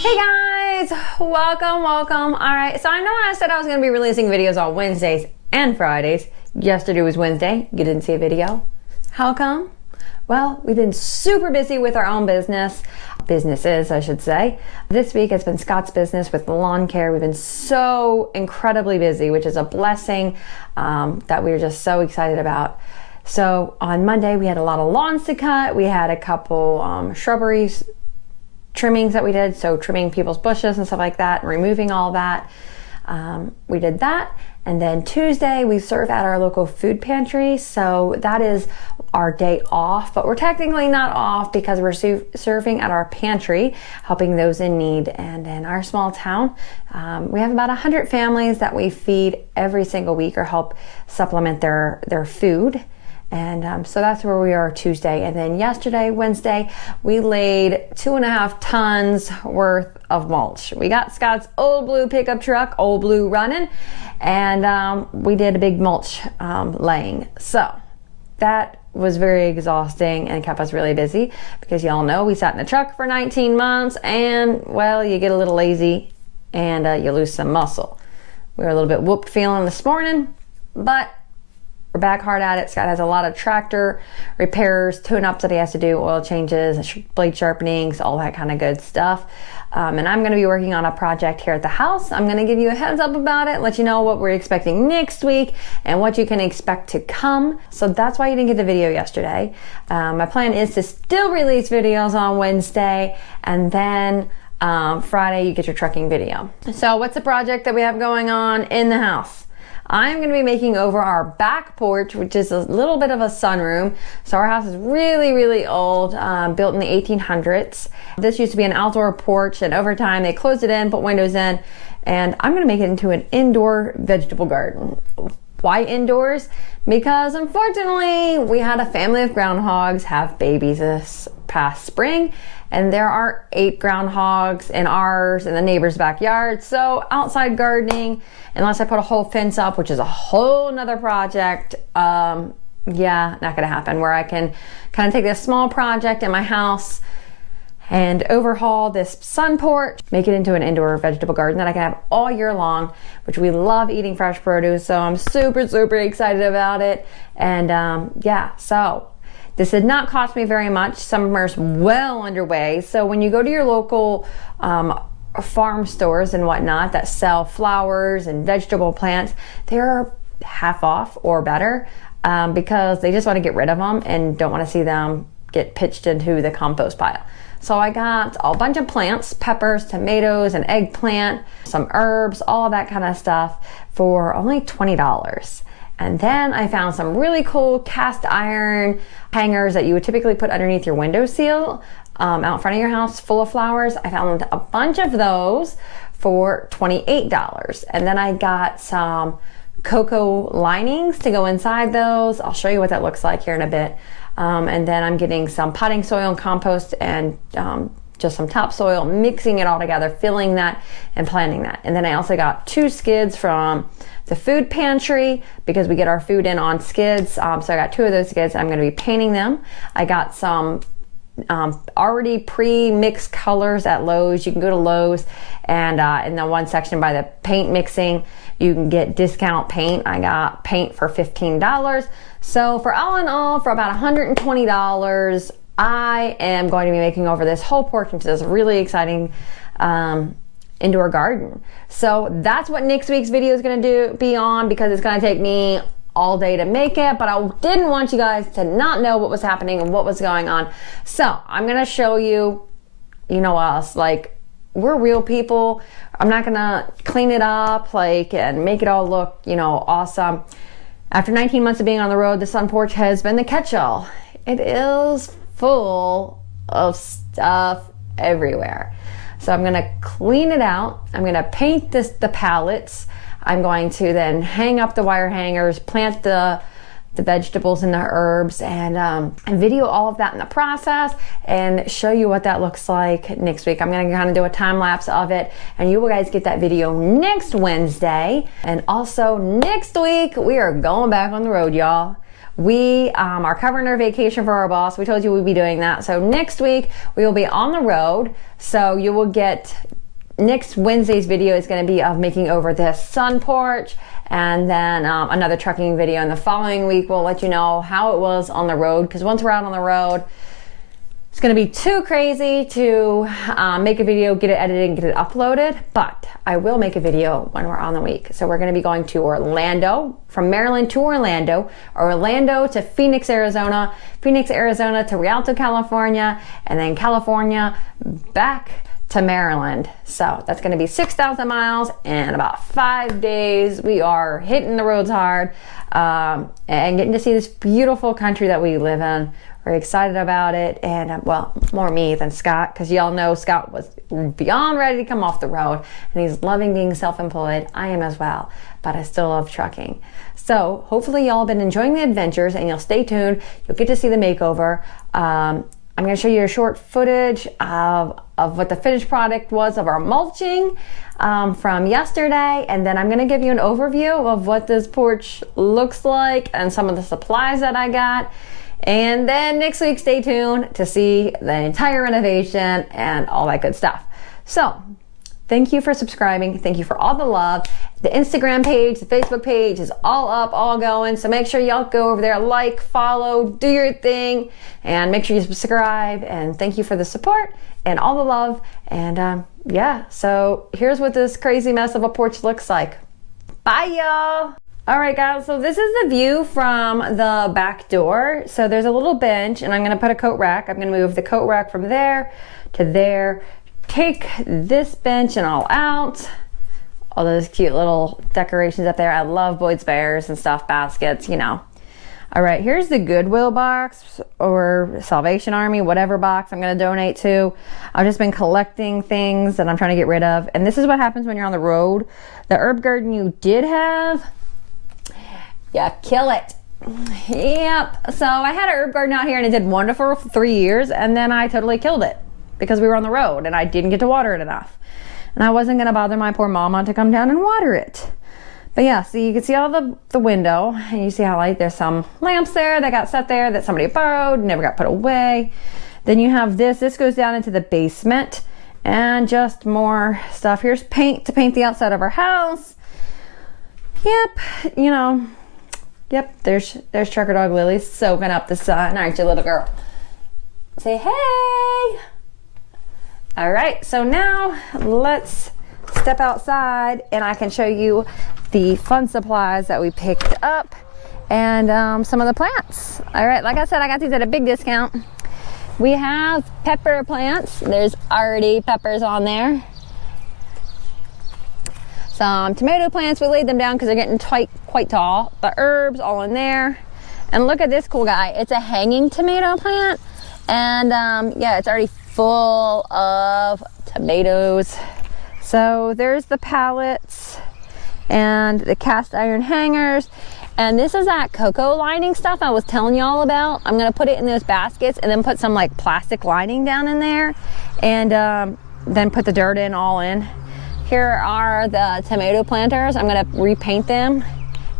Hey guys, welcome. All right, so I know I said I was going to be releasing videos on Wednesdays and Fridays. Yesterday was Wednesday. You didn't see a video. How come? Well, we've been super busy with our own businesses, I should say. This week it's been Scott's business with lawn care. We've been so incredibly busy, which is a blessing that we're just so excited about. So on Monday we had a lot of lawns to cut. We had a couple shrubberies trimmings that we did, so trimming people's bushes and stuff like that and removing all that. We did that, and then Tuesday we serve at our local food pantry, so that is our day off, but we're technically not off because we're serving at our pantry, helping those in need. And in our small town, we have about 100 families that we feed every single week or help supplement their food. And so that's where we are Tuesday. And then yesterday, Wednesday, we laid 2.5 tons worth of mulch. We got Scott's old blue pickup truck, old blue running, and we did a big mulch laying. So that was very exhausting and kept us really busy because y'all know we sat in the truck for 19 months and, well, you get a little lazy and you lose some muscle. We were a little bit whooped feeling this morning, but we're back hard at it. Scott has a lot of tractor repairs, tune-ups that he has to do, oil changes, blade sharpenings, all that kind of good stuff. And I'm going to be working on a project here at the house. I'm going to give you a heads up about it, let you know what we're expecting next week and what you can expect to come. So that's why you didn't get the video yesterday. My plan is to still release videos on Wednesday, and then Friday you get your trucking video. So what's the project that we have going on in the house? I'm going to be making over our back porch, which is a little bit of a sunroom. So our house is really, really old, built in the 1800s. This used to be an outdoor porch, and over time they closed it in, put windows in, and I'm going to make it into an indoor vegetable garden. Why indoors? Because unfortunately we had a family of groundhogs have babies this past spring, and there are 8 groundhogs in ours and the neighbor's backyard. So outside gardening, unless I put a whole fence up, which is a whole nother project, not gonna happen, where I can kind of take this small project in my house and overhaul this sun porch, make it into an indoor vegetable garden that I can have all year long, which we love eating fresh produce. So I'm super, super excited about it. And so this did not cost me very much. Summer's well underway. So when you go to your local farm stores and whatnot that sell flowers and vegetable plants, they're half off or better because they just want to get rid of them and don't want to see them get pitched into the compost pile. So I got a bunch of plants, peppers, tomatoes, an eggplant, some herbs, all of that kind of stuff for only $20. And then I found some really cool cast iron hangers that you would typically put underneath your windowsill out front of your house full of flowers. I found a bunch of those for $28. And then I got some cocoa linings to go inside those. I'll show you what that looks like here in a bit. And then I'm getting some potting soil and compost and just some topsoil, mixing it all together, filling that and planting that. And then I also got 2 skids from the food pantry because we get our food in on skids. So I got 2 of those skids. I'm going to be painting them. I got some already pre-mixed colors at Lowe's. You can go to Lowe's and in the one section by the paint mixing, you can get discount paint. I got paint for $15. So for all in all, for about $120, I am going to be making over this whole porch into this really exciting indoor garden. So that's what next week's video is going to be on, because it's going to take me all day to make it, but I didn't want you guys to not know what was happening and what was going on. So I'm going to show you, you know us, like, we're real people. I'm not going to clean it up and make it all look, awesome. After 19 months of being on the road, the sun porch has been the catch-all. It is full of stuff everywhere. So I'm gonna clean it out. I'm gonna paint the pallets. I'm going to then hang up the wire hangers, plant the vegetables and the herbs, and video all of that in the process and show you what that looks like next week. I'm gonna kind of do a time lapse of it, and you guys get that video next Wednesday. And also next week, we are going back on the road, y'all. We are covering our vacation for our boss. We told you we'd be doing that. So next week we will be on the road. So you will get, next Wednesday's video is going to be of making over this sun porch, and then another trucking video. And the following week we'll let you know how it was on the road, because once we're out on the road, it's going to be too crazy to make a video, get it edited, and get it uploaded, but I will make a video when we're on the week. So we're going to be going to Orlando, from Maryland to Orlando, Orlando to Phoenix, Arizona, Phoenix, Arizona to Rialto, California, and then California back to Maryland. So that's going to be 6,000 miles in about 5 days. We are hitting the roads hard and getting to see this beautiful country that we live in. We're excited about it, and well, more me than Scott, because y'all know Scott was beyond ready to come off the road, and he's loving being self-employed. I am as well, but I still love trucking. So hopefully y'all have been enjoying the adventures, and you'll stay tuned. You'll get to see the makeover. I'm going to show you a short footage of what the finished product was of our mulching from yesterday, and then I'm going to give you an overview of what this porch looks like and some of the supplies that I got. And then next week, stay tuned to see the entire renovation and all that good stuff. So thank you for subscribing. Thank you for all the love. The Instagram page, the Facebook page is all up, all going. So make sure y'all go over there, like, follow, do your thing, and make sure you subscribe. And thank you for the support and all the love. And yeah, so here's what this crazy mess of a porch looks like. Bye, y'all. All right, guys, so this is the view from the back door. So there's a little bench, and I'm gonna put a coat rack. I'm gonna move the coat rack from there to there, take this bench and all out. All those cute little decorations up there. I love Boyd's Bears and stuff, baskets, you know. All right, here's the Goodwill box or Salvation Army, whatever box I'm gonna donate to. I've just been collecting things that I'm trying to get rid of. And this is what happens when you're on the road. The herb garden you did have, yeah, kill it. Yep. So I had an herb garden out here and it did wonderful for 3 years, and then I totally killed it because we were on the road and I didn't get to water it enough. And I wasn't gonna bother my poor mama to come down and water it. But yeah, so you can see all the window, and you see how like there's some lamps there that got set there that somebody borrowed, never got put away. Then you have this goes down into the basement, and just more stuff. Here's paint to paint the outside of our house. Yep, you know. Yep, there's Trucker Dog Lily soaking up the sun. Aren't you, little girl? Say hey. All right, so now let's step outside and I can show you the fun supplies that we picked up and some of the plants. All right, like I said, I got these at a big discount. We have pepper plants. There's already peppers on there. Some tomato plants, we laid them down because they're getting quite tall. The herbs all in there. And look at this cool guy. It's a hanging tomato plant. And yeah, it's already full of tomatoes. So there's the pallets and the cast iron hangers. And this is that cocoa lining stuff I was telling you all about. I'm gonna put it in those baskets and then put some like plastic lining down in there, and then put the dirt in all in. Here are the tomato planters. I'm gonna repaint them.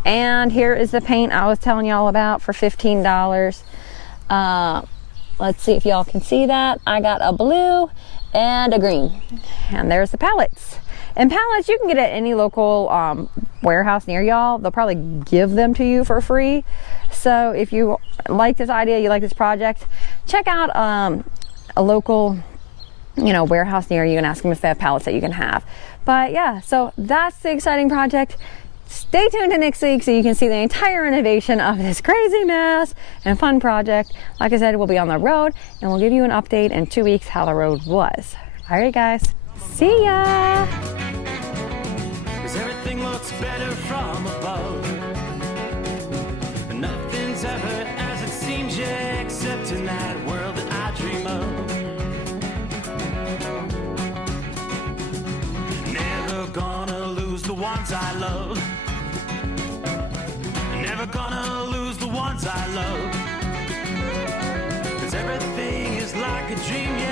And here is the paint I was telling y'all about for $15. Let's see if y'all can see that. I got a blue and a green. And there's the pallets. And pallets you can get at any local warehouse near y'all. They'll probably give them to you for free. So if you like this idea, you like this project, check out a local warehouse near you and ask them if they have pallets that you can have. But yeah, so that's the exciting project. Stay tuned to next week so you can see the entire renovation of this crazy mess and fun project. Like I said, we'll be on the road and we'll give you an update in 2 weeks how the road was. All right, guys, see ya. 'Cause everything looks better from above. Nothing's ever as it seems, yeah, except in that world that I dream of. Gonna lose the ones I love. Never gonna lose the ones I love. 'Cause everything is like a dream, yeah.